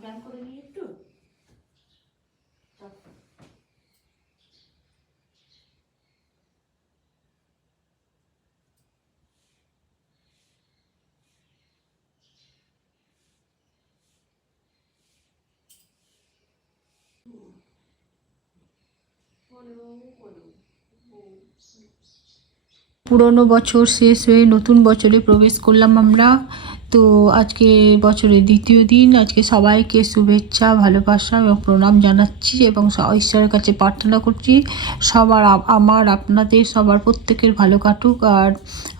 ব্যায়াম করে নিই একটু। পুরনো বছর শেষ হয়ে নতুন বছরে প্রবেশ করলাম আমরা। তো আজকে বছরের দ্বিতীয় দিন। আজকে সবাইকে শুভেচ্ছা, ভালোবাসা এবং প্রণাম জানাচ্ছি এবং ঈশ্বরের কাছে প্রার্থনা করছি সবার, আমার, আপনাদের সবার প্রত্যেকের ভালো কাটুক।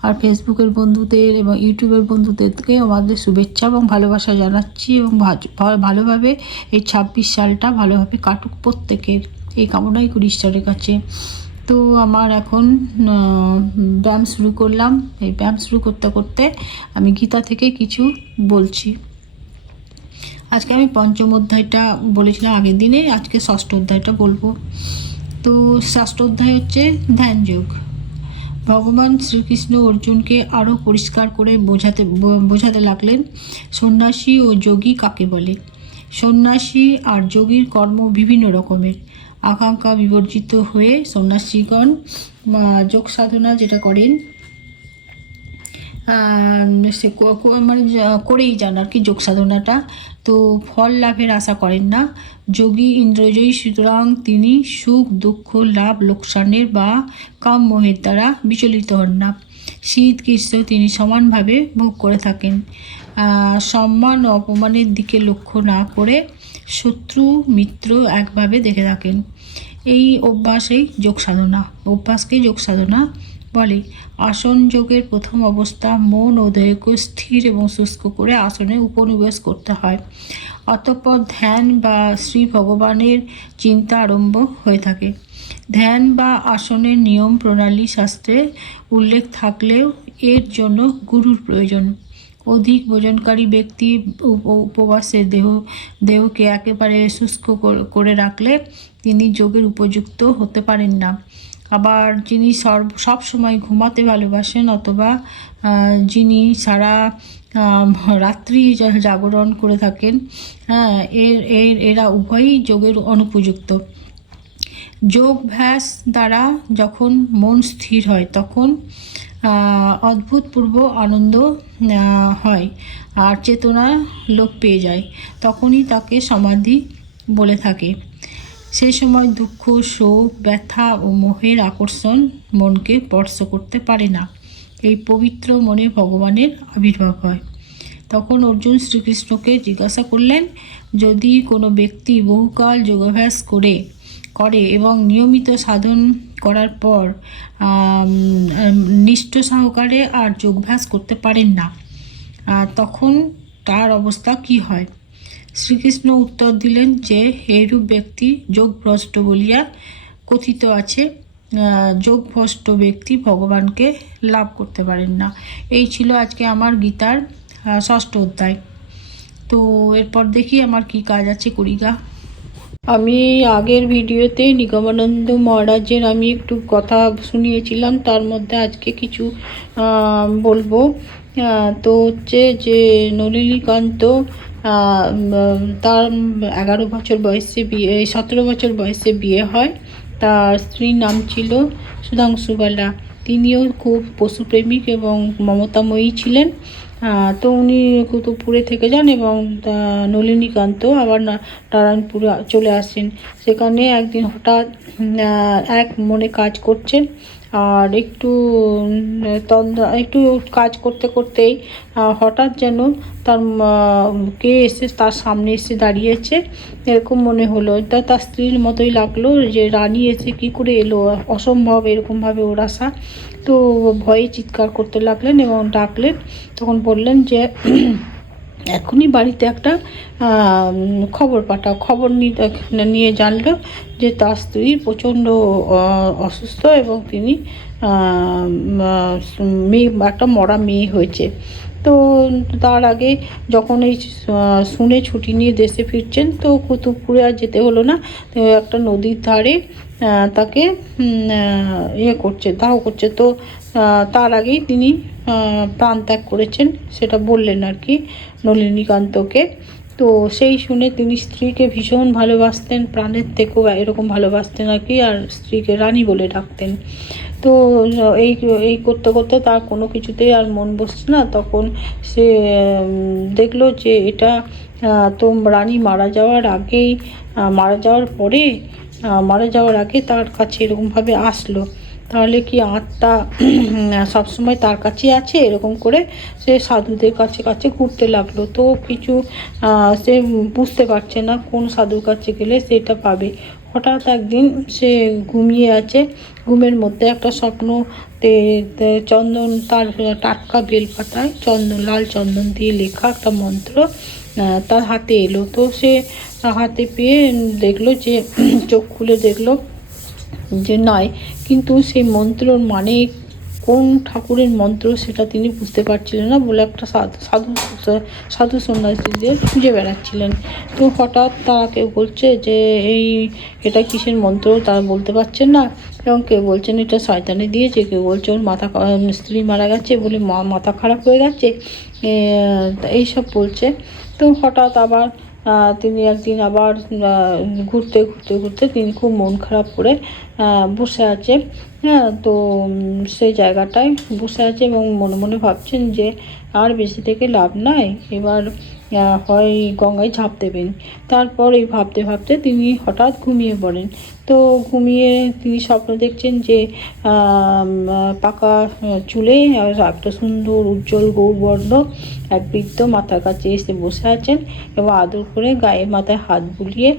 আর ফেসবুকের বন্ধুদের এবং ইউটিউবের বন্ধুদেরকে আমাদের শুভেচ্ছা এবং ভালোবাসা জানাচ্ছি এবং ভালোভাবে এই 26 সালটা ভালোভাবে কাটুক প্রত্যেকের, এই কামনাই করি ঈশ্বরের কাছে। তো আমার এখন ব্যায়াম শুরু করলাম। এই ব্যায়াম শুরু করতে করতে আমি গীতা থেকে কিছু বলছি। আজকে আমি পঞ্চম অধ্যায়টা বলেছিলাম আগের দিনে, আজকে ষষ্ঠ অধ্যায়টা বলবো। তো ষষ্ঠ অধ্যায় হচ্ছে ধ্যানযোগ। ভগবান শ্রীকৃষ্ণ অর্জুনকে আরও পরিষ্কার করে বোঝাতে লাগলেন সন্ন্যাসী ও যোগী কাকে বলে। সন্ন্যাসী আর যোগীর কর্ম বিভিন্ন রকমের। আকাঙ্ক্ষা বিবর্জিত হয়ে সন্ন্যাসীগণ যোগ সাধনা যেটা করেন সে মানে করেই যান আর কি যোগ সাধনাটা। তো ফল লাভের আশা করেন না। যোগী ইন্দ্রজয়ী, সুতরাং তিনি সুখ দুঃখ লাভ লোকসানের বা কাম মোহের দ্বারা বিচলিত হন না। শীত গ্রীষ্ম তিনি সমানভাবে ভোগ করে থাকেন। সম্মান ও অপমানের দিকে লক্ষ্য না করে শত্রু মিত্র একভাবে দেখে থাকেন। এই অভ্যাসকেই যোগ সাধনা বলে। আসন যোগের প্রথম অবস্থা মন ও দেহকে স্থির এবং শুষ্ক করে আসনে উপনিবেশ করতে হয়। অতঃপর ধ্যান বা শ্রী ভগবানের চিন্তা আরম্ভ হয়ে থাকে। ধ্যান বা আসনের নিয়ম প্রণালী শাস্ত্রে উল্লেখ থাকলেও এর জন্য গুরুর প্রয়োজন। অধিক ভোজনকারী ব্যক্তি উপবাসে দেহকে একেবারে শুষ্ক করে রাখলে তিনি যোগের উপযুক্ত হতে পারেন না। আবার যিনি সব সময় ঘুমাতে ভালোবাসেন অথবা যিনি সারা রাত্রি জাগরণ করে থাকেন, এরা উভয়ই যোগের অনুপযুক্ত। যোগাভ্যাস দ্বারা যখন মন স্থির হয় তখন অদ্ভুতপূর্ব আনন্দ হয় আর চেতনা লোপ পেয়ে যায়। তখনই তাকে সমাধি বলে থাকে। সে সময় দুঃখ, শোক, ব্যথা ও মোহের আকর্ষণ মনকে স্পর্শ করতে পারে না। এই পবিত্র মনে ভগবানের আবির্ভাব হয়। তখন অর্জুন শ্রীকৃষ্ণকে জিজ্ঞাসা করলেন, যদি কোনো ব্যক্তি বহুকাল যোগাভ্যাস করে এবং নিয়মিত সাধন করার পর নিষ্ঠ সহকারে আর যোগাভ্যাস করতে পারেন না, তখন তার অবস্থা কি হয়? শ্রীকৃষ্ণ উত্তর দিলেন যে এইরূপ ব্যক্তি যোগভ্রষ্ট বলিয়া কথিত আছে। যোগভ্রষ্ট ব্যক্তি ভগবানকে লাভ করতে পারেন না। এই ছিল আজকে আমার গীতার ষষ্ঠ অধ্যায়। তো এরপর দেখি আমার কি কাজ আছে, করিগা। আমি আগের ভিডিওতে নিগমানন্দ মহারাজের আমি একটু কথা শুনিয়েছিলাম, তার মধ্যে আজকে কিছু বলবো। তো হচ্ছে যে নলিনীকান্ত তার 11 বছর বয়সে 17 বছর বয়সে বিয়ে হয়। তার স্ত্রীর নাম ছিল সুধাংশুবালা। তিনিও খুব পশুপ্রেমিক এবং মমতাময়ী ছিলেন। তো উনি কুতুবপুরে থেকে যান এবং নলিনীকান্ত আবার নারায়ণপুরে চলে আসেন। সেখানে একদিন হঠাৎ এক মনে কাজ করছেন আর একটু কাজ করতে করতেই হঠাৎ যেন তার কে এসে তার সামনে এসে দাঁড়িয়েছে এরকম মনে হলো। তার স্ত্রীর মতোই লাগলো যে রানী এসে কী করে এলো, অসম্ভব এরকমভাবে ওর আসা। তো ভয়ে চিৎকার করতে লাগলেন এবং ডাকলেন। তখন বললেন যে এখনই বাড়িতে একটা খবর পাঠাও। খবর নিয়ে জানলো যে তার স্ত্রী প্রচণ্ড অসুস্থ এবং তিনি একটা মরা মেয়ে হয়েছে। তো তার আগে যখন এই শুনে ছুটি নিয়ে দেশে ফিরছেন, তো কুতুবপুরে আর যেতে হলো না। একটা নদীর ধারে তাকে দাহ করছে। তো তার আগেই তিনি প্রাণ ত্যাগ করেছেন, সেটা বললেন আর কি নলিনীকান্তকে। তো সেই শুনে তিনি স্ত্রীকে ভীষণ ভালোবাসতেন, প্রাণের থেকেও এরকম ভালোবাসতেন আর কি, আর স্ত্রীকে রানী বলে ডাকতেন। তো এই এই করতে করতে তার কোনো কিছুতেই আর মন বসছে না। তখন সে দেখলো যে এটা তো রানী মারা যাওয়ার পরে মারা যাওয়ার আগে তার কাছে এরকমভাবে আসলো, তাহলে কি আত্মা সবসময় তার কাছেই আছে? এরকম করে সে সাধুদের কাছে কাছে ঘুরতে লাগলো। তো কিছু সে বুঝতে পারছে না কোন সাধুর কাছে গেলে সেটা পাবে। হঠাৎ একদিন সে ঘুমিয়ে আছে, ঘুমের মধ্যে একটা স্বপ্ন চন্দন, তার টাটকা বেলপাতায় লাল চন্দন দিয়ে লেখা একটা মন্ত্র তার হাতে এলো। তো সে হাতে পেয়ে দেখলো যে চোখ খুলে দেখলো যে নয়, কিন্তু সেই মন্ত্রর মানে কোন ঠাকুরের মন্ত্র সেটা তিনি বুঝতে পারছিলেন না বলে একটা সাধু সন্ন্যাসীদের খুঁজে বেড়াচ্ছিলেন। তো হঠাৎ তারা কেউ বলছে যে এটা কিসের মন্ত্র, তারা বলতে পারছেন না, এবং কেউ বলছেন এটা শয়তানে দিয়েছে, কেউ বলছে ওর স্ত্রী মারা গেছে বলে মাথা খারাপ হয়ে গেছে, এইসব বলছে। তো হঠাৎ আবার তিনি একদিন আবার ঘুরতে ঘুরতে ঘুরতে তিনি খুব মন খারাপ করে বসে আছে। হ্যাঁ, তো সেই জায়গাটায় বসে আছে এবং মনে মনে ভাবছেন যে আর বেশি থেকে লাভ নাই, এবার হয় গঙ্গায় ঝাঁপ দেবেন। তারপর এই ভাবতে ভাবতে তিনি হঠাৎ ঘুমিয়ে পড়েন। তো ঘুমিয়ে তিনি স্বপ্ন দেখছেন যে পাকা চুলে একটা সুন্দর উজ্জ্বল গৌরবর্ণ এক বৃদ্ধ মাথার কাছে এসে বসে আছেন এবং আদর করে গায়ে মাথায় হাত বুলিয়ে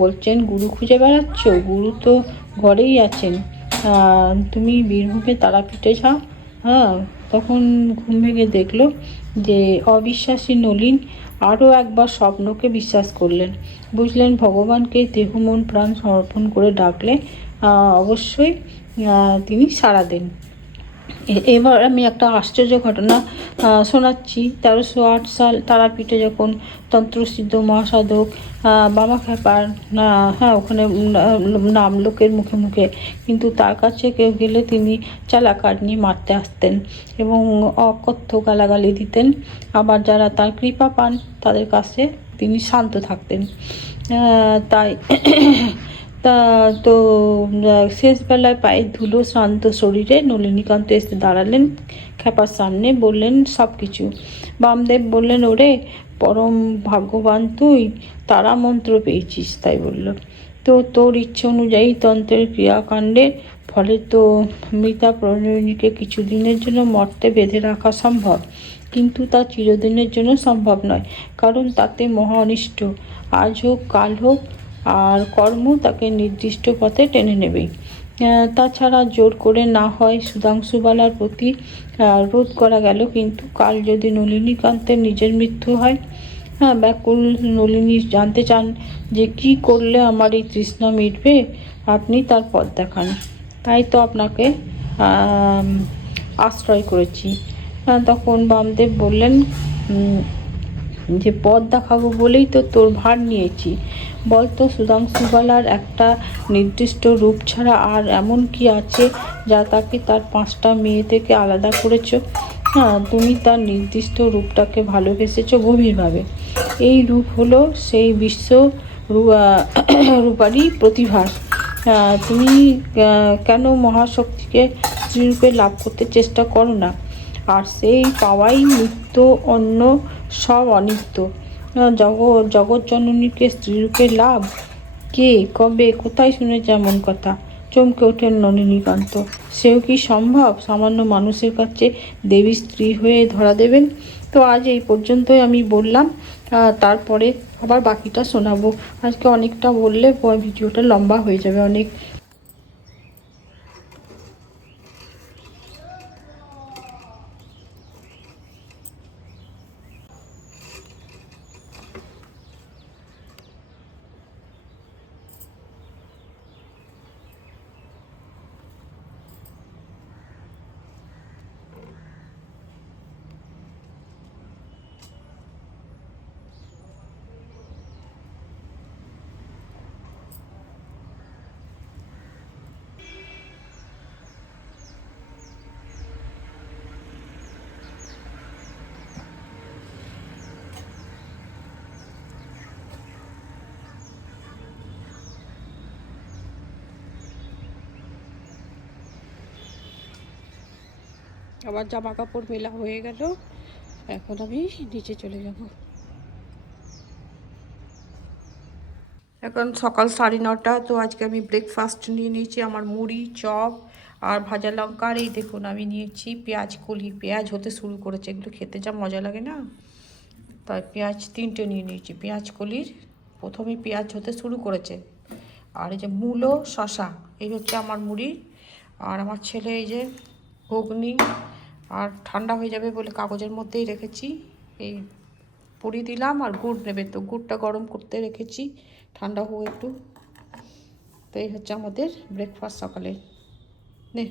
বলছেন, গুরু খুঁজে বেড়াচ্ছ? গুরু তো ঘরেই আছেন, তুমি বীরভূমে তারাপীঠে যাও। হ্যাঁ, তখন ঘুম ভেঙে দেখলো যে অবিশ্বাসী নলিন আরও একবার স্বপ্নকে বিশ্বাস করলেন, বুঝলেন ভগবানকে দেহ মন প্রাণ সমর্পণ করে ডাকলে অবশ্যই তিনি সাড়া দেন। এবার আমি একটা আশ্চর্য ঘটনা শোনাচ্ছি। 1308 সাল তারাপীঠে যখন তন্ত্রসিদ্ধ মহাসাধক বামাখ্যাপার হ্যাঁ ওখানে নাম লোকের মুখে মুখে, কিন্তু তার কাছে কেউ গেলে তিনি চালাকার নিয়ে মারতে আসতেন এবং অকথ্য গালাগালি দিতেন। আবার যারা তার কৃপা পান তাদের কাছে তিনি শান্ত থাকতেন। তাই তা তো শেষবেলায় পায়ের ধুলো শ্রান্ত শরীরে নলিনীকান্ত এসে দাঁড়ালেন খ্যাপার সামনে, বললেন সব কিছু। বামদেব বললেন, ওরে পরম ভাগ্যবান তুই, তারা মন্ত্র পেয়েছিস। তাই বলল, তো তোর ইচ্ছে অনুযায়ী তন্ত্রের ক্রিয়াকাণ্ডের ফলে তো মৃতা প্রণয়িনীকে কিছুদিনের জন্য মর্তে বেঁধে রাখা সম্ভব, কিন্তু তা চিরদিনের জন্য সম্ভব নয়, কারণ তাতে মহা অনিষ্ট। আজ হোক কাল হোক আর কর্ম তাকে নির্দিষ্ট পথে টেনে নেবেই। তাছাড়া জোর করে না হয় সুধাংশুবালার প্রতি রোধ করা গেল, কিন্তু কাল যদি নলিনীকান্তের নিজের মৃত্যু হয়। হ্যাঁ, ব্যাকুল নলিনী জানতে চান যে কি করলে আমার এই তৃষ্ণা মিটবে, আপনি তার পথ দেখান, তাই তো আপনাকে আশ্রয় করেছি। তখন বামদেব বললেন যে পথ দেখাবো বলেই তো তোর ভার নিয়েছি, বলতো সুধাংশুবালার একটা নির্দিষ্ট রূপ ছাড়া আর এমন কি আছে যা তাকে তার 5টা মেয়ে থেকে আলাদা করেছ? হ্যাঁ, তুমি তার নির্দিষ্ট রূপটাকে ভালোবেসেছ গভীরভাবে। এই রূপ হলো সেই বিশ্ব রূপারই প্রতিভাস। তুমি কেন মহাশক্তিকে স্ত্রীরূপে লাভ করতে চেষ্টা করো না? আর সেই পাওয়াই নিত্য, অন্য সব অনিত্য। জগৎজননীকে স্ত্রীরূপে লাভ কে, কবে, কোথায় শুনেছে এমন কথা? চমকে ওঠেন নলিনীকান্ত। সেও কি সম্ভব সামান্য মানুষের কাছে দেবী স্ত্রী হয়ে ধরা দেবেন? তো আজ এই পর্যন্তই আমি বললাম, তারপরে আবার বাকিটা শোনাবো। আজকে অনেকটা বললে ভিডিওটা লম্বা হয়ে যাবে অনেক। আবার জামা কাপড় মেলা হয়ে গেল, এখন আমি নিচে চলে যাব। এখন সকাল 9:30। তো আজকে আমি ব্রেকফাস্ট নিয়ে নিয়েছি, আমার মুড়ি, চপ আর ভাজা লঙ্কা। আর এই দেখুন আমি নিয়েছি পেঁয়াজ কলি। পেঁয়াজ হতে শুরু করেছে, এগুলো খেতে যা মজা লাগে না, তাই পেঁয়াজ 3টে নিয়ে নিয়েছি। পেঁয়াজ কলির প্রথমে পেঁয়াজ হতে শুরু করেছে। আর এই যে মূলো, শশা, এই হচ্ছে আমার মুড়ি। আর আমার ছেলে এই যে ঘুগনি, আর ঠান্ডা হয়ে যাবে বলে কাগজের মধ্যেই রেখেছি। এই পুরি দিলাম, আর গুড় নেবে তো গুড়টা গরম করতে রেখেছি, ঠান্ডা হোক একটু। তো এই হচ্ছে আমাদের ব্রেকফাস্ট সকালে। নে,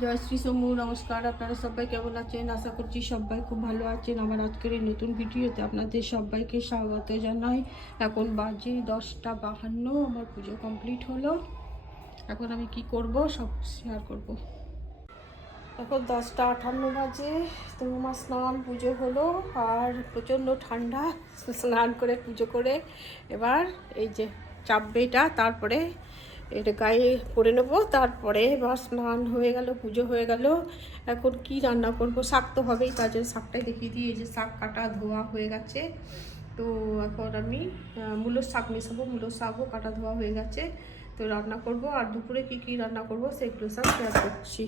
জয় শ্রী সমু, নমস্কার। আপনারা সবাই কেমন আছেন? আশা করছি সবাই খুব ভালো আছেন। আমার আজকের এই নতুন ভিডিওতে আপনাদের সবাইকে স্বাগত জানাই। এখন বাজে 10:52, আমার পুজো কমপ্লিট হলো। এখন আমি কি করব সব শেয়ার করব। এখন 10:58 বাজে। তো আমার স্নান পুজো হলো, আর প্রচণ্ড ঠান্ডা। স্নান করে পুজো করে এবার এই যে চাপবেটা, তারপরে এটা গায়ে পরে নেবো, তারপরে এবার স্নান হয়ে গেল, পুজো হয়ে গেল। এখন কি রান্না করব? শাক তো হবেই, তার জন্য শাকটাই দেখিয়ে দিই। এই যে শাক কাটা ধোয়া হয়ে গেছে। তো এখন আমি মূলোর শাক মেশাবো, মূলোর শাকও কাটা ধোয়া হয়ে গেছে। তো রান্না করব, আর দুপুরে কি কি রান্না করব সেগুলো সব শেয়ার করছি।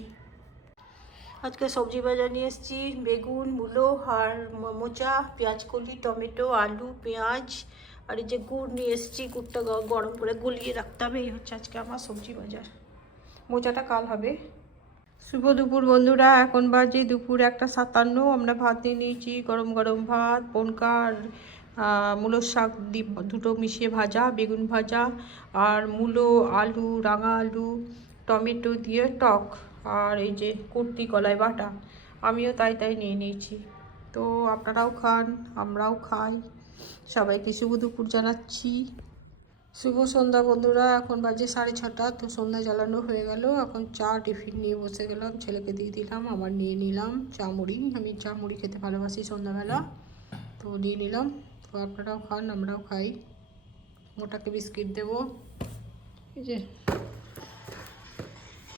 আজকে সবজি বাজার নিয়ে এসেছি, বেগুন, মূলো আর মোচা, পেঁয়াজ কলি, টমেটো, আলু, পেঁয়াজ, আর এই যে গুড় নিয়ে এসেছি। গুড়টা গরম করে গুলিয়ে রাখতে হবে। এই হচ্ছে আজকে আমার সবজি বাজার। মোচাটা কাল হবে। শুভ দুপুর বন্ধুরা, এখন বাজে দুপুর 1:57। আমরা ভাত নিয়ে নিয়েছি, গরম গরম ভাত, পনকার মূলোর শাক দুটো মিশিয়ে ভাজা, বেগুন ভাজা, আর মূলো, আলু, রাঙা আলু, টমেটো দিয়ে টক, আর এই যে কুর্তি কলাই বাটা। আমিও তাই নিয়ে নিয়েছি। তো আপনারাও খান, আমরাও খাই। সবাইকে শুভ দুপুর জানাচ্ছি। শুভ সন্ধ্যা বন্ধুরা, এখন বাজে 6:30। তো সন্ধ্যা জ্বালানো হয়ে গেল। এখন চা টিফিন নিয়ে বসে গেলাম, ছেলেকে দিয়ে দিলাম, আমার নিয়ে নিলাম চা মুড়ি। আমি চা মুড়ি খেতে ভালোবাসি সন্ধ্যাবেলা, তো নিয়ে নিলাম। তো আপনারাও খান, আমরাও খাই। মোটাকে বিস্কিট দেবো। এই যে